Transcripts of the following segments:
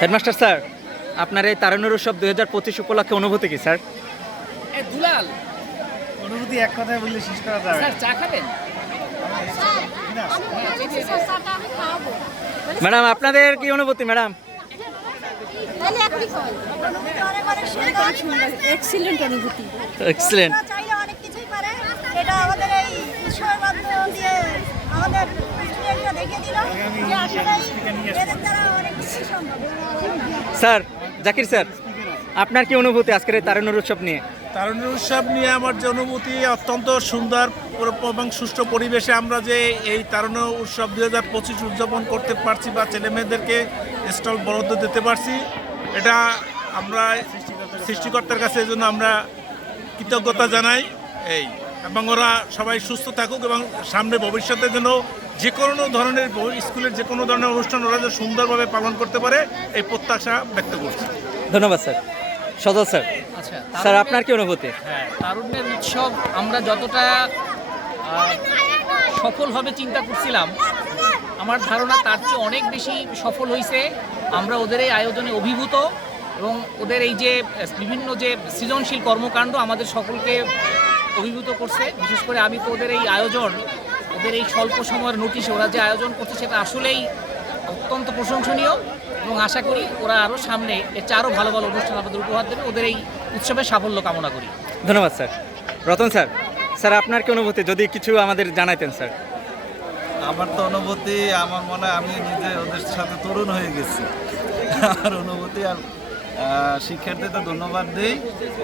Headmaster sir, আপনার এই তারুণ্যের উৎসব 2025 উপলক্ষে অনুভূতি কি স্যার? দুলাল অনুভূতি এক কথায় বললে শেষ করা যাবে স্যার চা খাবেন? ম্যাডাম আপনাদের কি অনুভূতি ম্যাডাম? এক্সিলেন্ট অনুভূতি। এক্সিলেন্ট। চাইলে অনেক কিছুই পারে, এটা আমাদের এই উৎসবের মাধ্যম দিয়ে আমাদের স্টুডেন্টরা দেখিয়ে দিল যে আসলেই এদের দ্বারা অনেক কিছু সম্ভব। স্যার, জাকির স্যার, আপনার কি অনুভূতি আজকের এই তারুণ্যের উৎসব নিয়ে? তারুণ্যের উৎসব নিয়ে আমার যে অনুভূতি, অত্যন্ত সুন্দর এবং সুষ্ঠু পরিবেশে আমরা যে এই তারুণ্য উৎসব 2025 উদযাপন করতে পারছি বা ছেলেমেয়েদেরকে স্টল বরাদ্দ দিতে পারছি, এটা আমরা সৃষ্টিকর্তার কাছে এই জন্য আমরা কৃতজ্ঞতা জানাই। এবং ওরা সবাই সুস্থ থাকুক এবং সামনে ভবিষ্যতের জন্য যে কোনো ধরনের স্কুলের যে কোনো ধরনের অনুষ্ঠান ওরা যে সুন্দরভাবে পালন করতে পারে এই প্রত্যাশা ব্যক্ত করছি। ধন্যবাদ স্যার। সজল স্যার, আচ্ছা স্যার আপনার কি অনুভূতি? হ্যাঁ, তারুণ্যের উৎসব আমরা যতটা সফল হবে চিন্তা করছিলাম, আমার ধারণা তার চেয়ে অনেক বেশি সফল হয়েছে। আমরা ওদের এই আয়োজনে অভিভূত এবং ওদের এই যে বিভিন্ন যে সৃজনশীল কর্মকাণ্ড আমাদের সকলকে অভিভূত করছে। বিশেষ করে আমি তো ওদের এই আয়োজন, ওদের এই স্বল্প সময়ের নোটিশে ওরা যে আয়োজন করছে সেটা আসলেই অত্যন্ত প্রশংসনীয় এবং আশা করি ওরা আরও সামনে এর চেয়ে আরও ভালো ভালো অনুষ্ঠান আমাদের উপহার দেবে। ওদের এই উৎসবের সাফল্য কামনা করি। ধন্যবাদ স্যার। রতন স্যার, স্যার আপনার কি অনুভূতি যদি কিছু আমাদের জানাইতেন স্যার? আমার তো অনুভূতি, আমার মনে হয় আমি নিজে ওদের সাথে তরুণ হয়ে গেছি। আর অনুভূতি আর শিক্ষার্থীদের ধন্যবাদ দিই।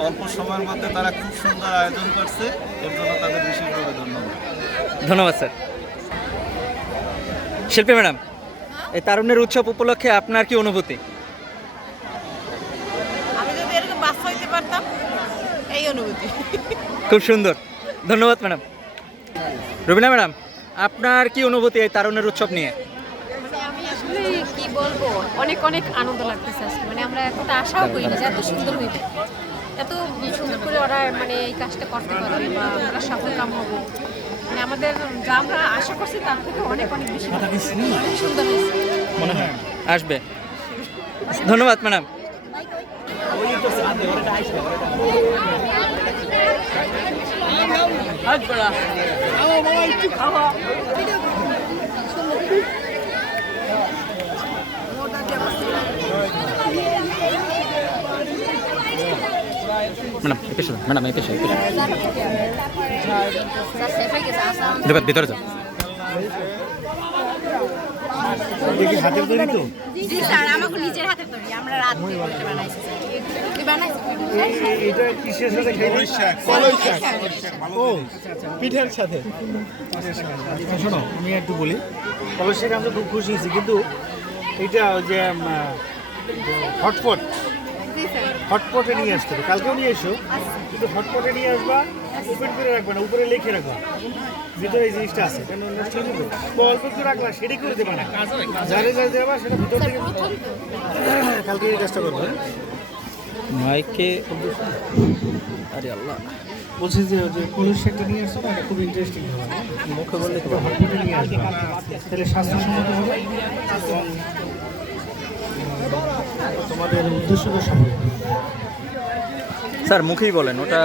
অল্প সময়ের মধ্যে তারা খুব সুন্দর আয়োজন করছে, এর জন্য তাদের বিশেষভাবে ধন্যবাদ। ধন্যবাদ স্যার। শিল্পী ম্যাডাম, এই তারুণ্যের উৎসব উপলক্ষে আপনার কি অনুভূতি? আমি যদি এরকম বাচ্চা হইতে পারতাম, এই অনুভূতি। খুব সুন্দর, ধন্যবাদ ম্যাডাম। রবিনা ম্যাডাম, আপনার কি অনুভূতি এই তারুণ্যের উৎসব নিয়ে? আমি আসলে কি বলবো, অনেক অনেক আনন্দ লাগতেছে আজকে। মানে আমরা এতটা আশাও করি না যে এত সুন্দর হইবে, এত সুন্দর করে ওরা মানে এই কাজটা করতে পারবে বা আমরা সফল কাম হবো। মানে আমাদের যা আমরা আশা করছি তার থেকে অনেক অনেক বেশি অনেক সুন্দর হয়েছে। মনে হয় আসবে। ধন্যবাদ ম্যাডাম। ম্যাডাম এই পেশে, ম্যাডাম এই পেশে, ভিতরে যাও। হাতের তৈরি তো জি স্যার, আমাকে নিজের হাতে তৈরি, আমরা রাত দিয়ে বসে বানাইছি। কি বানাইছি? এটা কিসের সাথে কলই শাক? কলই শাক। ও পিঠের সাথে। শোনো, আমি একটু বলি, কলই শাক আমি খুব খুশি হয়েছি, কিন্তু এটা ওই যে হটপট, হটপটে নিয়ে আসতে হবে। কালকেও নিয়ে এসো, কিন্তু হটপটে নিয়ে আসবা, ওপেন করে রাখবে না, উপরে লিখে রাখবা ভিতরে এই জিনিসটা আছে, কেন নষ্ট হয়ে যাবে। অল্প একটু রাখবা, সেটাই করে দেবা না, যারে যারে দেবা সেটা ভিতর থেকে। কালকে এই কাজটা করবো। মাইকে আরে আল্লাহ, বলছি যে কলস শাকটা নিয়ে আসছো না, এটা খুব ইন্টারেস্টিং হবে। মুখে বললে তো হটপটে নিয়ে আসবে, তাহলে স্বাস্থ্যসম্মত হবে এবং তোমাদের উদ্দেশ্যটা সফল হবে। স্যার মুখেই বলেন ওটা।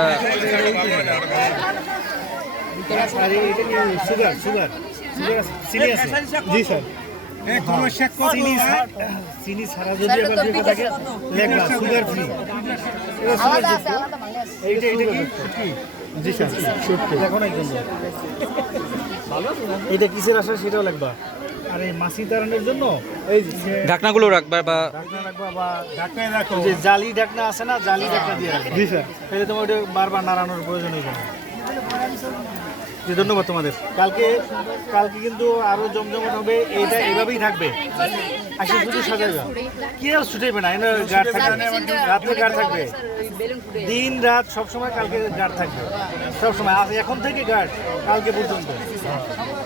আর এটা নিয়ে সুগার সুগার সুগার চিনি আছে? জি স্যার। চিনি ছাড়া যদি এবার দিয়ে থাকে লেখা সুগার ফ্রি। এইটা এটা কি? জি স্যার, শুটকি দেখো না কিন্তু এটা কিসের আসা সেটাও লাগবা। আর এই মাছি তাড়ানোর জন্য এই ঢাকনাগুলো রাখবা বা ঢাকনা রাখবা, বা ঢাকনায় রাখো, যে জালি ঢাকনা আছে না, জালি ঢাকনা দিয়ে রাখো। জি স্যার, তাহলে তোমার ওটা বারবার নাড়ানোর প্রয়োজন হয়ে যাবে। জি ধন্যবাদ তোমাদের। কালকে কিন্তু আরো জমজমাট হবে, এইটা এভাবেই থাকবে। আসে শুধু সাজাইবা, কি আর ছুটাইবে না, এনে গার্ড থাকবে, রাত্রে গার্ড থাকবে, দিন রাত সবসময় কালকে গার্ড থাকবে, সবসময়। এখন থেকে গার্ড কালকে পর্যন্ত।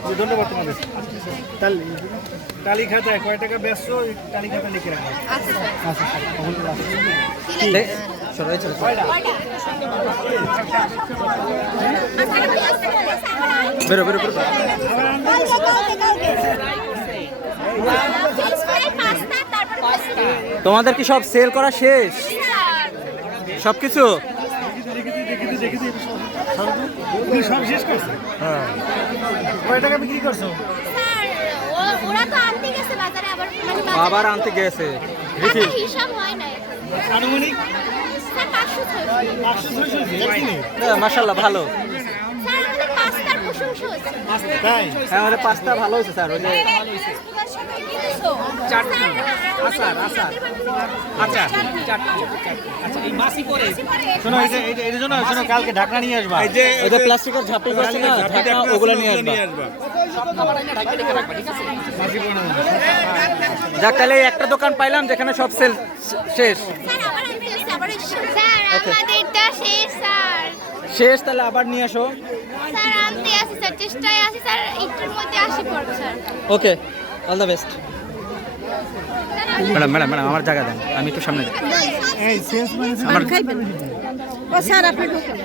জি ধন্যবাদ তোমাদের। তালি খাতায় কয় টাকা ব্যস্ত, তালি খাতা লিখে রাখবে। আচ্ছা সরাই চলে বেরো বেরো বেরো। পাস্তা, তারপরে তোমাদের কি সব সেল করা শেষ? সব কিছু? সব শেষ করছে। কয় টাকা বিক্রি করছো? ওরা তো আনতে গেছে বাজারে আবার আনতে গেছে রিফিল। হিসাব হয় না এখন। আনুমানিক স্যার 500 মাশাআল্লাহ ভালো। স্যার আমাদের পাস্তার প্রশংসা হচ্ছে। তাই? হ্যাঁ আমাদের পাস্তা ভালো হয়েছে স্যার। ওই যে চাটনি, আচার, আচ্ছা এই মাসি করে শোনো এটার জন্য শোনো কালকে ঢাকনা নিয়ে আসবা। ওই যে প্লাস্টিকের ঝাঁপি করছে না, ঢাকনা ওগুলো নিয়ে আসবা। যাক তাহলে এই একটা দোকান পাইলাম যেখানে সব সেল শেষ। স্যার আবার আনতে গেছে আবার স্যার আমাদেরটা শেষ স্যার। শেষ তাহলে আবার নিয়ে আসো। স্যার আনতে আসি স্যার, চেষ্টায় আসি স্যার, একটুর মধ্যে আসি পড়বে sir. Okay, all the best. Madam madam madam আমার জায়গা দেন, আমি একটু সামনে যাই। এই সেলসম্যান আমার ও স্যার আপনি ঢুকুন।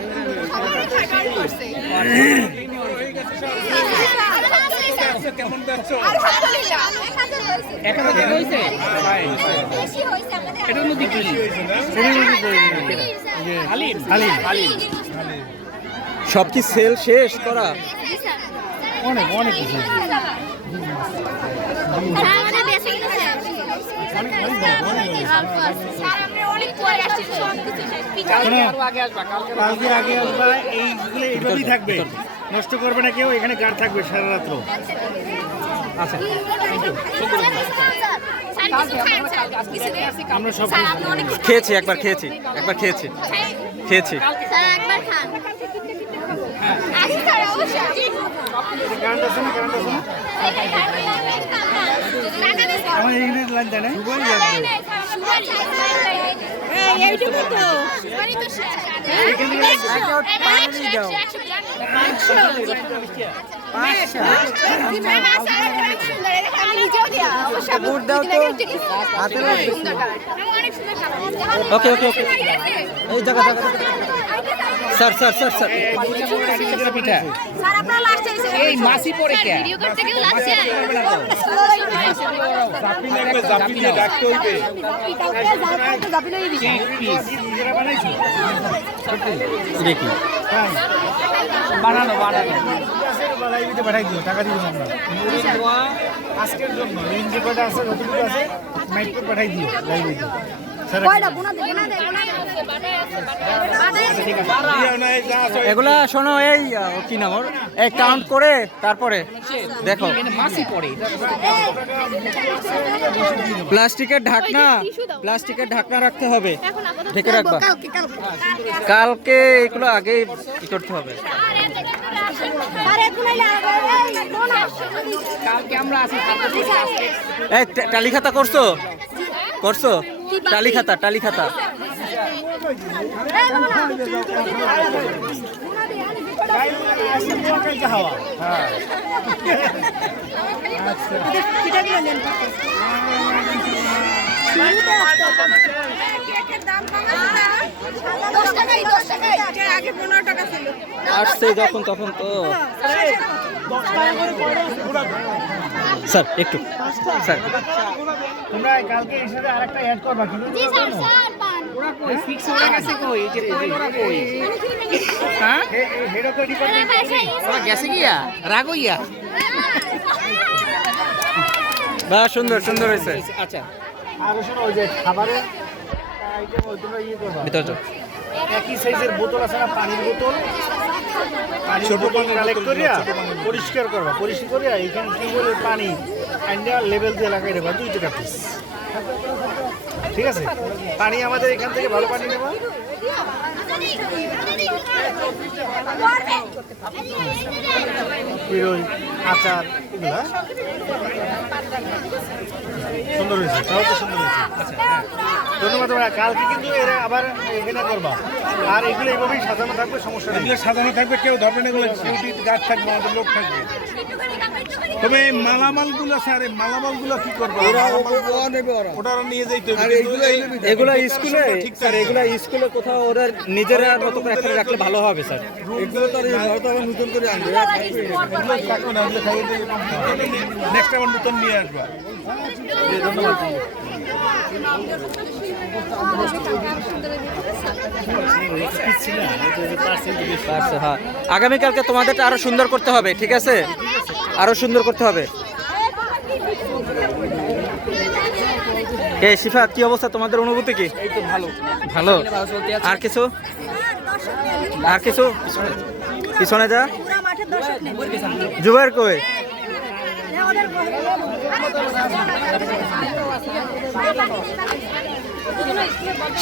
কেমন যাচ্ছ? আলহামদুলিল্লাহ এখনো কি হয়েছে? বেশি হইছে আমাদের। এটা নদী কি? হালিম হালিম সব কি সেল শেষ করা? অনেক অনেক কিছু। আমাদের বেশি গেছে স্যার আমরা অনেক পরে আসছি, সব কিছু শেষ। শোনো, আরো আগে আসবা, কালকে কালকে আগে আসবা, এইগুলো এইভাবেই থাকবে, নষ্ট করবে না কেউ, এখানে গার্ড থাকবে সারা রাত্র। আচ্ছা আমরা সব খেয়েছি, একবার খেয়েছি, খেয়েছি। স্যার একবার খান। আসি স্যার অবশ্যই। কারেন্ট আছে না? কারেন্ট আছে না? আমার এইখানে লাইন দেয় না? এইটুকু তো মানে তো ওকে ওকে ওকে, এই জায়গা স্যার স্যার স্যার স্যার পিঠা স্যার আপনারা লাস্টে এসে এই মাসি পরে কে? ভিডিও করতে গেলে লাস্টে নিজেরা বানাইছো? দেখি তাই? বানানো লাইভে পাঠাই দিও, টাকা দিব আমরা আজকের জন্য। এই যে কয়টা আছে, যতটুকু আছে মাইক্রো পাঠাই দিও লাইভে। এগুলা শোনো, এই কি নাম ওর, এই কাউন্ট করে তারপরে দেখো। মাসি পরে প্লাস্টিকের ঢাকনা রাখতে হবে, ঢেকে রাখবা। কালকে এগুলো আগেই কি করতে হবে। কালকে আমরা আসি এই টালি খাতা করছো? টালি খাতা কালকে হাওয়া। হ্যাঁ আসছে যখন তখন তো স্যার একটু স্যার তোমরা কালকে এর সাথে আরেকটা অ্যাড করবা কিন্তু ওরা কই ফিক্স হয়ে গেছে, কই যে কই ওরা কই? হ্যাঁ হেড অফ ডিপার্টমেন্ট ওরা গেছে গিয়া রাগইয়া। বা সুন্দর হয়েছে। আচ্ছা আর শোনো, ওই যে খাবারের আইটেম ওই তোমরা ইয়ে করবা, ভিতর যাও। একই সাইজের বোতল আছে না, পানির বোতল, ছোট পানি কালেক্ট করিয়া পরিষ্কার করবা, পরিষ্কার করিয়া এখানে টিউবওয়েলের পানি আইনা লেভেল দিয়ে লাগাই দেবা 2 টাকা পিস। ঠিক আছে? পানি আমাদের এখান থেকে ভালো পানি নেবা। হিরোই আচার এগুলা সুন্দর হয়েছে, তাও তো সুন্দর হয়েছে। ধন্যবাদ ভাইয়া। কালকে কিন্তু এরা আবার এখানে করবা, আর এগুলো এইভাবেই সাজানো থাকবে, সমস্যা নেই। সাজানো থাকবে, কেউ ধরবে না, এগুলো সিকিউরিটি গার্ড থাকবে, আমাদের লোক থাকবে। তবে এই মালামালগুলো স্যার এই মালামালগুলো কি করবো ওটা নিয়ে যাইতে হবে এগুলা স্কুলে স্যার এগুলা স্কুলে কোথাও ওরা নিজেরা মতো করে এখানে রাখলে ভালো হবে স্যার। নেক্সট আবার নতুন নিয়ে আসবো। আচ্ছা, হ্যাঁ আগামীকালকে তোমাদেরটা আরো সুন্দর করতে হবে, ঠিক আছে? আরো সুন্দর করতে হবে। এই সিফাত, কি অবস্থা তোমাদের অনুভূতি কি? ভালো ভালো। আর কিছু আর কিছু পিছনে যা পুরা মাঠের দর্শক নেই জুবাইর কই? আমাদের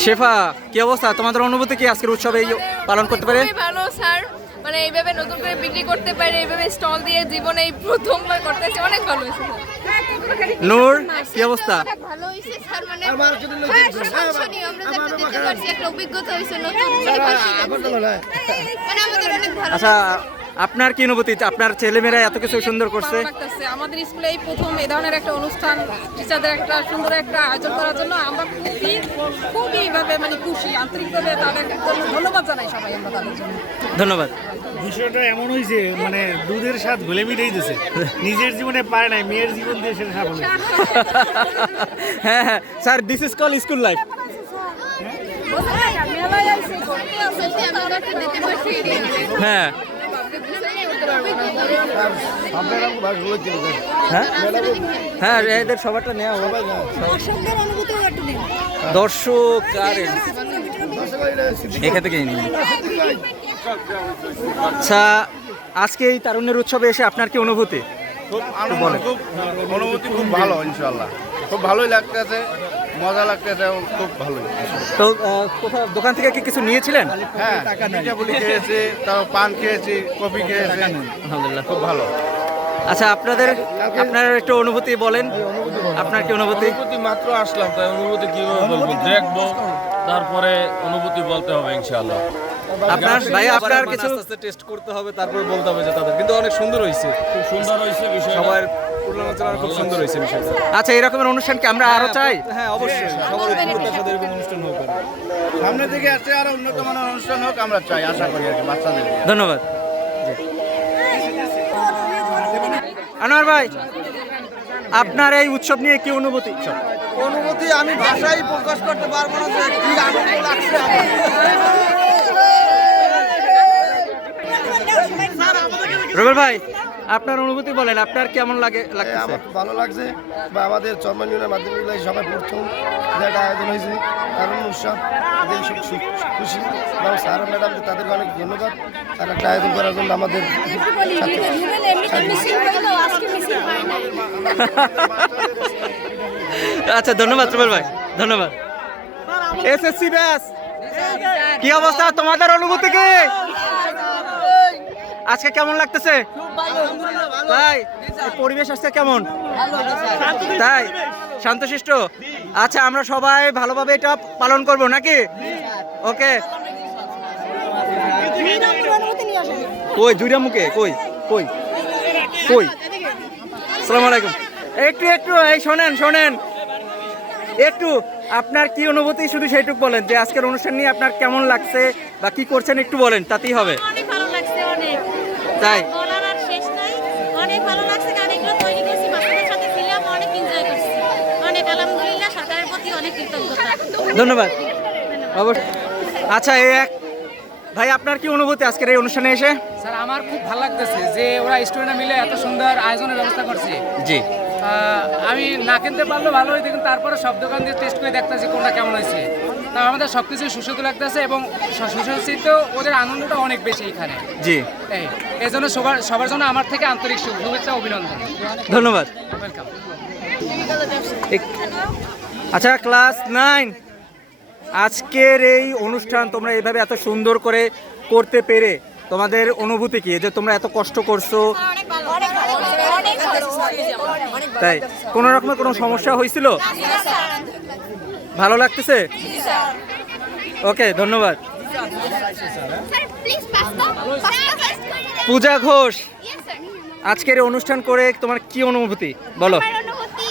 শেফা, কি অবস্থা তোমাদের অনুভূতি কি আজকের উৎসবে এই পালন করতে পারে? খুবই ভালো স্যার, মানে এইভাবে নতুন করে বিক্রি করতে পারে, এইভাবে স্টল দিয়ে জীবনে এই প্রথমবার করতেছে, অনেক ভালো হয়েছে নূর, কি অবস্থা? অনেক ভালো হয়েছে স্যার, মানে প্রশংসনীয়। আমরা যাতে দেখতে পারছি একটা অভিজ্ঞতা হয়েছে নতুন, মানে আমাদের অনেক ভালো আচ্ছা, আপনার কি অনুভূতি? আপনার ছেলেমেয়েরা এত কিছু সুন্দর করছে। ভালো লাগতেছে। আমাদের স্কুলে এই প্রথম এই ধরনের একটা অনুষ্ঠান, টিচারদের একটা সুন্দর একটা আয়োজন করার জন্য আমরা খুবই এইভাবে মানে খুশি, আন্তরিকভাবে তাদের জন্য ধন্যবাদ জানাই সবাই আমরা তাদের জন্য। ধন্যবাদ। বিষয়টা এমন হয়েছে মানে দুধের স্বাদ ঘুলে মিটেই দিছে, নিজের জীবনে পারে নাই, মেয়ের জীবন দিয়ে সেটা সাফল্য। হ্যাঁ হ্যাঁ sir, this is call school life. আমরা একটা দিতে পারছি হ্যাঁ হ্যাঁ হ্যাঁ, এদের সবারটা নেওয়া হবে। দর্শকদের অনুভূতিও একটু নেই। দর্শক আর এখান থেকে নিন। আচ্ছা, আজকে এই তারুণ্যের উৎসবে এসে আপনার কি অনুভূতি? খুব আনন্দ, খুব অনুভূতি খুব ভালো, ইনশাল্লাহ খুব ভালোই লাগতেছে, মজা লাগতেছে এবং খুব ভালোই। তো কোথাও দোকান থেকে কি কিছু নিয়েছিলেন? হ্যাঁ, পিঠাপুলি খেয়েছি, তারপর পান খেয়েছি, কফি খেয়েছি, আলহামদুলিল্লাহ, খুব ভালো। আচ্ছা, আপনার একটু অনুভূতি বলেন, আপনার কি অনুভূতি? মাত্র আসলাম, তাই অনুভূতি কিভাবে বলবো, দেখবো তারপরে অনুভূতি বলতে হবে ইনশাআল্লাহ। আপনার ভাই, আপনার কিছু টেস্ট করতে হবে, তারপরে বলতে হবে যে তাদের কিন্তু অনেক সুন্দর হয়েছে, খুব সুন্দর হয়েছে বিষয়, সবার পূর্ণালোচনা খুব সুন্দর হয়েছে বিষয়টা। আচ্ছা, এরকমের অনুষ্ঠান কি আমরা আরো চাই? হ্যাঁ অবশ্যই, সবার সাথে এরকম অনুষ্ঠান হোক। সামনের দিকে আসছে আরো উন্নত মানের অনুষ্ঠান হোক, আমরা চাই, আশা করি আর কি বাচ্চাদের। ধন্যবাদ। আনোয়ার ভাই, আপনার এই উৎসব নিয়ে কি অনুভূতি? অনুভূতি আমি ভাষায় প্রকাশ করতে পারবো না, যে কি আনন্দ লাগছে। রুবেল ভাই, আপনার অনুভূতি বলেন, আপনার কেমন লাগছে? আমার খুব ভালো লাগছে, বা আমাদের চরমান ইউনিয়নের মাধ্যমিক বিদ্যালয়ে সবাই প্রথম যে একটা আয়োজন হয়েছে কারণ উৎসব, খুশি এবং স্যার ম্যাডাম তাদেরকে অনেক ধন্যবাদ তার একটা আয়োজন করার জন্য আমাদের আচ্ছা, ধন্যবাদ রুবেল ভাই, ধন্যবাদ। এসএসসি ব্যাস, কি অবস্থা তোমাদের অনুভূতি কি? আজকে কেমন লাগতেছে? তাই পরিবেশ আজকে কেমন? তাই শান্তশিষ্ট। আচ্ছা, আমরা সবাই ভালোভাবে এটা পালন করব নাকি? ওকে। কই দুইটা মুখে কই কই কই? আসসালামু আলাইকুম। একটু এই শোনেন একটু, আপনার কি অনুভূতি শুধু সেইটুকু বলেন, যে আজকের অনুষ্ঠান নিয়ে আপনার কেমন লাগছে বা কি করছেন একটু বলেন, তাতেই হবে। অনেক ভালো লাগছে, অনেক তাই বলার আর শেষ নাই। অনেক ভালো লাগছে, গানগুলো তৈরি করছি, বাচ্চাদের সাথে ছিলাম, অনেক এনজয় করছি, অনেক আলহামদুলিল্লাহ, সরকারের প্রতি অনেক কৃতজ্ঞতা। ধন্যবাদ। অবশ্যই। আচ্ছা, ভাই, আপনার কি অনুভূতি আজকের এই অনুষ্ঠানে এসে? স্যার, আমার খুব ভালো লাগতেছে যে ওরা স্টুডেন্টরা মিলে এত সুন্দর আয়োজনের ব্যবস্থা করছে। জি, আমি না কিনতে পারলেও ভালো হয়েছে, কিন্তু তারপরে সব দোকান দিয়ে টেস্ট করে দেখতেছি কোনটা কেমন হয়েছে। তা আমাদের সব কিছু সুস্বাদু লাগতেছে এবং সুস্বাদু ওদের আনন্দটা অনেক বেশি এখানে। জি, এই জন্য সবার জন্য আমার থেকে আন্তরিক শুভেচ্ছা, অভিনন্দন, ধন্যবাদ। ওয়েলকাম। আচ্ছা, ক্লাস 9, আজকের এই অনুষ্ঠান তোমরা এইভাবে এত সুন্দর করে করতে পেরে তোমাদের অনুভূতি কি? যে তোমরা এত কষ্ট করছো, তাই কোনো রকমের কোনো সমস্যা হয়েছিল? ভালো লাগতেছে? ওকে, ধন্যবাদ। পূজা ঘোষ, আজকের এই অনুষ্ঠান করে তোমার কি অনুভূতি বলো? আমার অনুভূতি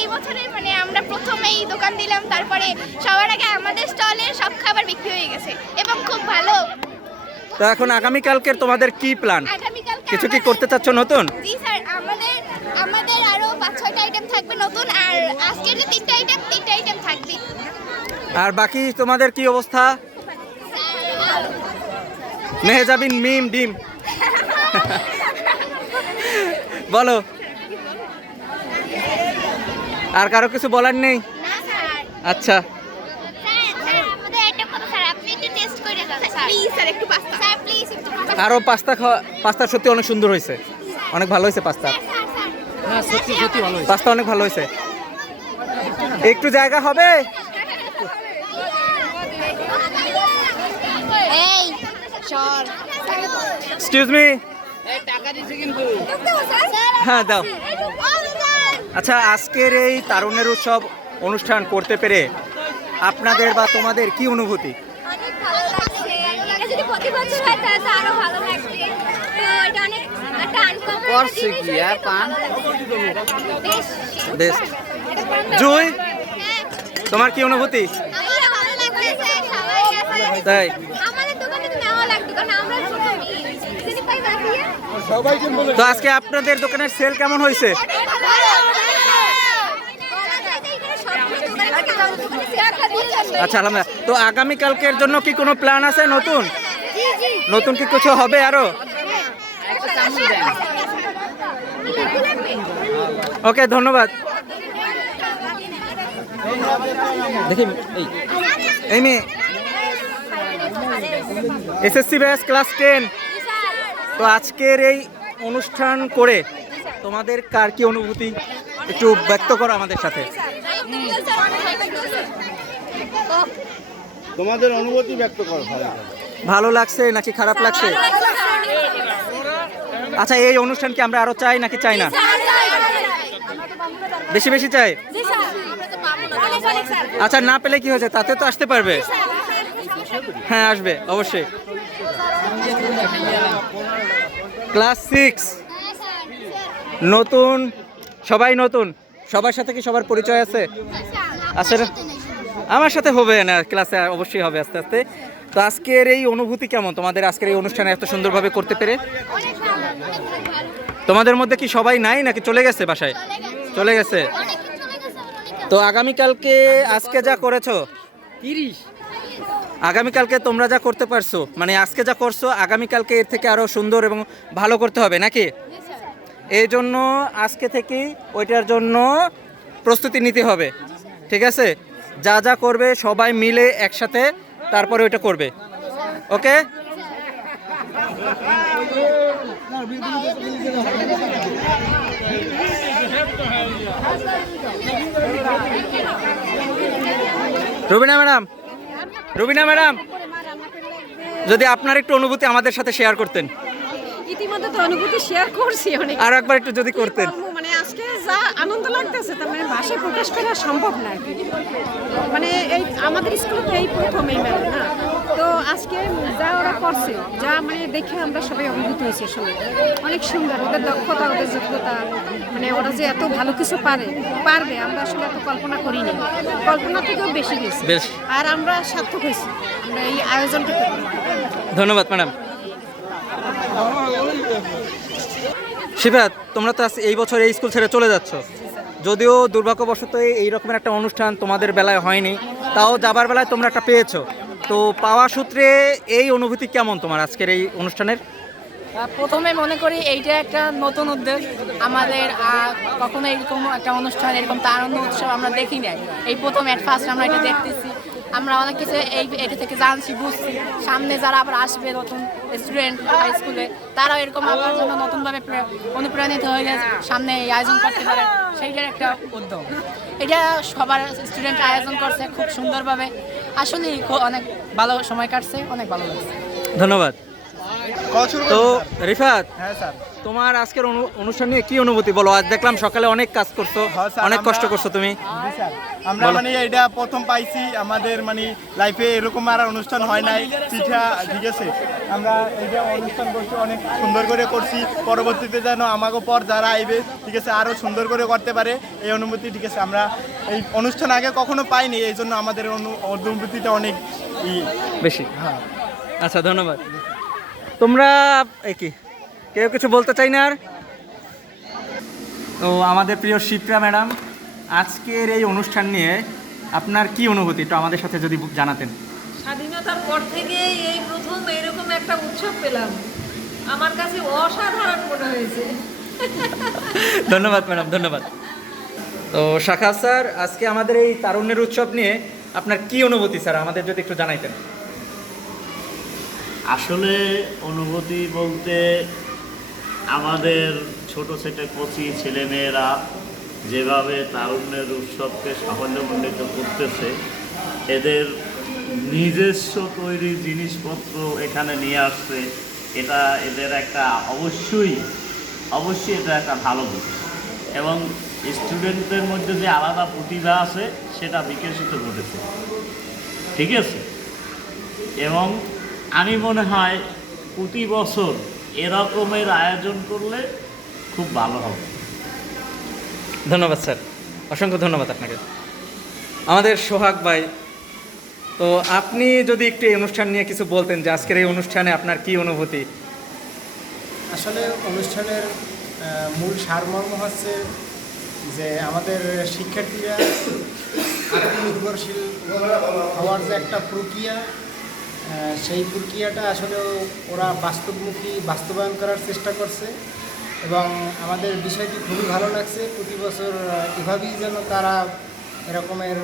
এই বছরের মানে আমরা প্রথমেই দোকান দিলাম, তারপরে সবার আগে আমাদের স্টলের সব খাবার বিক্রি হয়ে গেছে এবং খুব ভালো। তো এখন আগামীকালকের তোমাদের কি প্ল্যান? আগামীকালকে কিছু কি করতে চাচ্ছ নতুন? জি স্যার, আমাদের আরো 5-6টা আইটেম থাকবে নতুন, আর আজকের যে 3টা আইটেম থাকবে। আর বাকি তোমাদের কি অবস্থা? মেহজাবিন মিম ডিম বলো, আর কারো কিছু বলার নেই? না স্যার। আচ্ছা, স্যার আমাদের একটা কথা স্যার, আপনি একটু টেস্ট করে যান স্যার। প্লিজ স্যার একটু পাস্তা। স্যার প্লিজ একটু পাস্তা। আরো পাস্তা সত্যি অনেক সুন্দর হয়েছে, অনেক ভালো হয়েছে পাস্তা। হ্যাঁ সত্যি ভালো পাস্তা অনেক ভালো হয়েছে। একটু জায়গা হবে? এই সর। Excuse me. হ্যাঁ দাও। আচ্ছা, আজকের এই তারুণ্যের উৎসব অনুষ্ঠান করতে পেরে আপনাদের বা তোমাদের কি অনুভূতি? অনেক ভালো লাগছে। এটা যদি প্রতি বছর হয় তাহলে তো আরো ভালো লাগবে। তো এটা অনেক একটা আনকমন করছে কি আর পান বেশ। জুই, তোমার কি অনুভূতি? আমারও ভালো লাগছে, সবাই আছে। তাই আমাদের দোকানে তো নেওয়া লাগতো কারণ আমরা প্রথমই যদি পাই বাকিয়ে তো আজকে আপনাদের দোকানের সেল কেমন হয়েছে? আচ্ছা, আলহামদুলিল্লাহ। তো আগামীকালকের জন্য কি কোনো প্ল্যান আছে নতুন? নতুন কি কিছু হবে আরো? ওকে, ধন্যবাদ। দেখি এই মেয়ে এসএসসি ব্যাচ ক্লাস 10। তো আজকের এই অনুষ্ঠান করে তোমাদের কার কি অনুভূতি একটু ব্যক্ত করো আমাদের সাথে। তোমাদের অনুভূতি ব্যক্ত করো। ভালো লাগছে নাকি খারাপ লাগছে? আচ্ছা, এই অনুষ্ঠান কি আমরা আরো চাই নাকি চাই না? বেশি বেশি চাই। আচ্ছা, না পেলে কি হয়েছে, তাতে তো আসতে পারবে। হ্যাঁ আসবে অবশ্যই। ক্লাস 6 নতুন, সবাই নতুন। সবার সাথে কি সবার পরিচয় আছে? আছে না? আমার সাথে হবে না, ক্লাসে অবশ্যই হবে আস্তে আস্তে। তো আজকের এই অনুভূতি কেমন তোমাদের, আজকের এই অনুষ্ঠানে এত সুন্দরভাবে করতে পেরে? তোমাদের মধ্যে কি সবাই নাই নাকি চলে গেছে বাসায়? চলে গেছে। তো আগামীকালকে আজকে যা করেছো, আগামীকালকে তোমরা যা করতে পারছো, মানে আজকে যা করছো, আগামীকালকে এর থেকে আরো সুন্দর এবং ভালো করতে হবে নাকি? এই জন্য আজকে থেকেই ওইটার জন্য প্রস্তুতি নিতে হবে, ঠিক আছে? যা যা করবে সবাই মিলে একসাথে তারপরে ওইটা করবে, ওকে? রুবিনা ম্যাডাম, যদি আপনার একটু অনুভূতি আমাদের সাথে শেয়ার করতেন। ইতিমধ্যে তো অনুভূতি শেয়ার করছি অনেক। আর একবার একটু যদি করতেন। মানে আজকে যা আনন্দ লাগতেছে তার মানে ভাষায় প্রকাশ করা সম্ভব না আর কি। মানে এই আমাদের স্কুলে তো এই প্রথম এই মেলা না, তো আজকে যা ওরা করছে, যা মানে দেখে আমরা সবাই অভিভূত হয়েছি। আসলে অনেক সুন্দর ওদের দক্ষতা, ওদের যোগ্যতা, মানে ওরা যে এত ভালো কিছু পারবে আমরা আসলে এত কল্পনা করিনি, কল্পনা থেকেও বেশি গেছি। আর আমরা সার্থক হয়েছি আমরা এই আয়োজনটা করে। ধন্যবাদ ম্যাডাম। শিফাত, তোমরা তো এই বছর এই স্কুল ছেড়ে চলে যাচ্ছ, যদিও দুর্ভাগ্যবশত এই রকমের একটা অনুষ্ঠান তোমাদের বেলায় হয়নি, তাও যাবার বেলায় তোমরা একটা পেয়েছো। তো পাওয়া সূত্রে এই অনুভূতি কেমন তোমার আজকের এই অনুষ্ঠানের? প্রথমে মনে করি এইটা একটা নতুন উদ্যোগ আমাদের, কখনো এরকম একটা অনুষ্ঠান, এরকম তারুণ্য উৎসব আমরা দেখি নাই, এই প্রথম ফার্স্ট আমরা এটা দেখতেছি। আমরা অনেক কিছু এটা থেকে জানছি, বুঝছি। সামনে যারা আবার আসবে নতুন স্টুডেন্ট হাই স্কুলে, তারাও এরকম আমার জন্য নতুনভাবে অনুপ্রাণিত হয়ে সামনে এই আয়োজন করতে পারে, সেইটার একটা উদ্যোগ। এটা সবার স্টুডেন্ট আয়োজন করছে খুব সুন্দরভাবে, আসলে অনেক ভালো সময় কাটছে, অনেক ভালো লাগছে। ধন্যবাদ। তো রিফাত, হ্যাঁ স্যার। তোমার আজকের অনুষ্ঠান নিয়ে কি অনুভূতি বলো? আজ দেখলাম সকালে অনেক কাজ করছো, অনেক কষ্ট করছো তুমি। আমরা মানে এটা প্রথম পাইছি আমাদের মানে লাইফে, এরকম আর অনুষ্ঠান হয় নাই পিঠা, ঠিক আছে। আমরা এটা অনুষ্ঠান করছি, অনেক সুন্দর করে করছি, পরবর্তীতে যেন আমাকে পর যারা আইবে, ঠিক আছে, আরও সুন্দর করে করতে পারে এই অনুভূতি, ঠিক আছে। আমরা এই অনুষ্ঠান আগে কখনো পাইনি, এই জন্য আমাদের অনুভূতিটা অনেক বেশি। হ্যাঁ। আচ্ছা, ধন্যবাদ। তোমরা কি কেউ কিছু বলতে চাই না আর? তো আমাদের প্রিয় শিপ্রা ম্যাডাম, আজকের এই অনুষ্ঠান নিয়ে আপনার কি অনুভূতি একটু আমাদের সাথে যদি জানাতেন। স্বাধীনতার পর থেকে এই প্রথম এরকম একটা উৎসব পেলাম, আমার কাছে অসাধারণ মনে হয়েছে। ধন্যবাদ ম্যাডাম, ধন্যবাদ। তো শাখা স্যার, আজকে আমাদের এই তারুণ্যের উৎসব নিয়ে আপনার কি অনুভূতি স্যার আমাদের যদি একটু জানাইতেন। আসলে অনুভূতি বলতে আমাদের ছোট ছোট কচি ছেলেমেয়েরা যেভাবে তারুণ্যের উৎসবকে সাফল্যমণ্ডিত করতেছে, এদের নিজস্ব তৈরি জিনিসপত্র এখানে নিয়ে আসছে, এটা এদের একটা অবশ্যই এটা একটা ভালো দিক, এবং স্টুডেন্টদের মধ্যে যে আলাদা প্রতিভা আছে সেটা বিকশিত ঘটেছে, ঠিক আছে। এবং আমি মনে হয় প্রতি বছর এরকমের আয়োজন করলে খুব ভালো হবে। ধন্যবাদ স্যার, অসংখ্য ধন্যবাদ আপনাকে। আমাদের সোহাগ ভাই, তো আপনি যদি একটু এই অনুষ্ঠান নিয়ে কিছু বলতেন যে আজকের এই অনুষ্ঠানে আপনার কি অনুভূতি। আসলে অনুষ্ঠানের মূল সারমর্ম হচ্ছে যে আমাদের শিক্ষার্থীরা আত্মনির্ভরশীল হওয়ার যে একটা প্রক্রিয়া, সেই প্রক্রিয়াটা আসলে ওরা বাস্তবায়ন করার চেষ্টা করছে, এবং আমাদের বিষয়টি খুবই ভালো লাগছে। প্রতি বছর এভাবেই যেন তারা এরকমের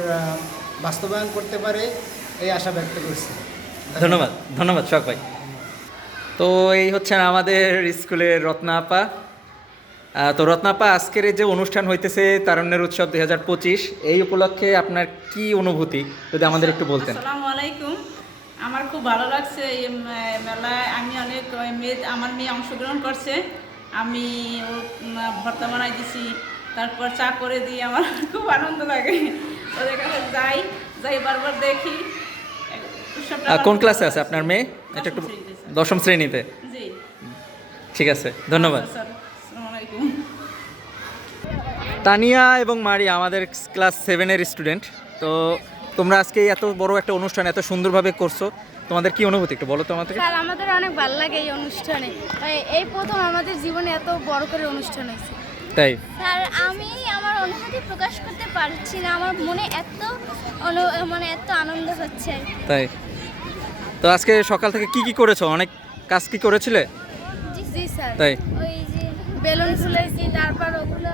বাস্তবায়ন করতে পারে এই আশা ব্যক্ত করছি। ধন্যবাদ, ধন্যবাদ সোহাগ ভাই। তো এই হচ্ছেন আমাদের স্কুলের রত্না আপা। তো রত্না আপা, আজকের এই যে অনুষ্ঠান হইতেছে তারুণ্যের উৎসব 2025, এই উপলক্ষে আপনার কি অনুভূতি যদি আমাদের একটু বলতেন। আসসালামু আলাইকুম। আমার খুব ভালো লাগছে এই মেলায়। আমি অনেক আমার মেয়ে অংশগ্রহণ করছে, আমি ভর্তা বানাই দিছি, তারপর চা করে দিই। আমার খুব আনন্দ লাগে, ওদের কাছে যাই বারবার দেখি। কোন ক্লাসে আছে আপনার মেয়ে? এটা একটু 10ম শ্রেণীতে। জি, ঠিক আছে, ধন্যবাদ। আসসালামু আলাইকুম। তানিয়া এবং মারিয়া আমাদের ক্লাস 7-এর স্টুডেন্ট। তো তোমরা আজকে এত বড় একটা অনুষ্ঠান এত সুন্দরভাবে করছো, তোমাদের কি অনুভূতি একটু বলো তো আমাদের। স্যার, আমাদের অনেক ভালো লাগে এই অনুষ্ঠানে, এই প্রথম আমাদের জীবনে এত বড় করে অনুষ্ঠান হয়েছে। তাই স্যার, আমি আমার অনুভূতি প্রকাশ করতে পারছি না, আমার মনে এত আনন্দ হচ্ছে। তাই তো আজকে সকাল থেকে কি করেছো? অনেক কাজ কি করেছিলে? জি স্যার। তাই ওই যে বেলুন ফুলাইছি, তারপর ওগুলো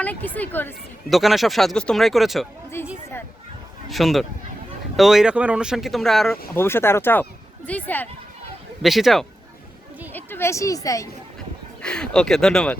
অনেক কিছুই করেছি। দোকানে সব সাজগোজ তোমরাই করেছো? জি স্যার। সুন্দর। তো এই রকমের অনুষ্ঠান কি তোমরা আর ভবিষ্যতে আরো চাও? জি স্যার। বেশি চাও? জি, একটু বেশিই চাই। ওকে, ধন্যবাদ।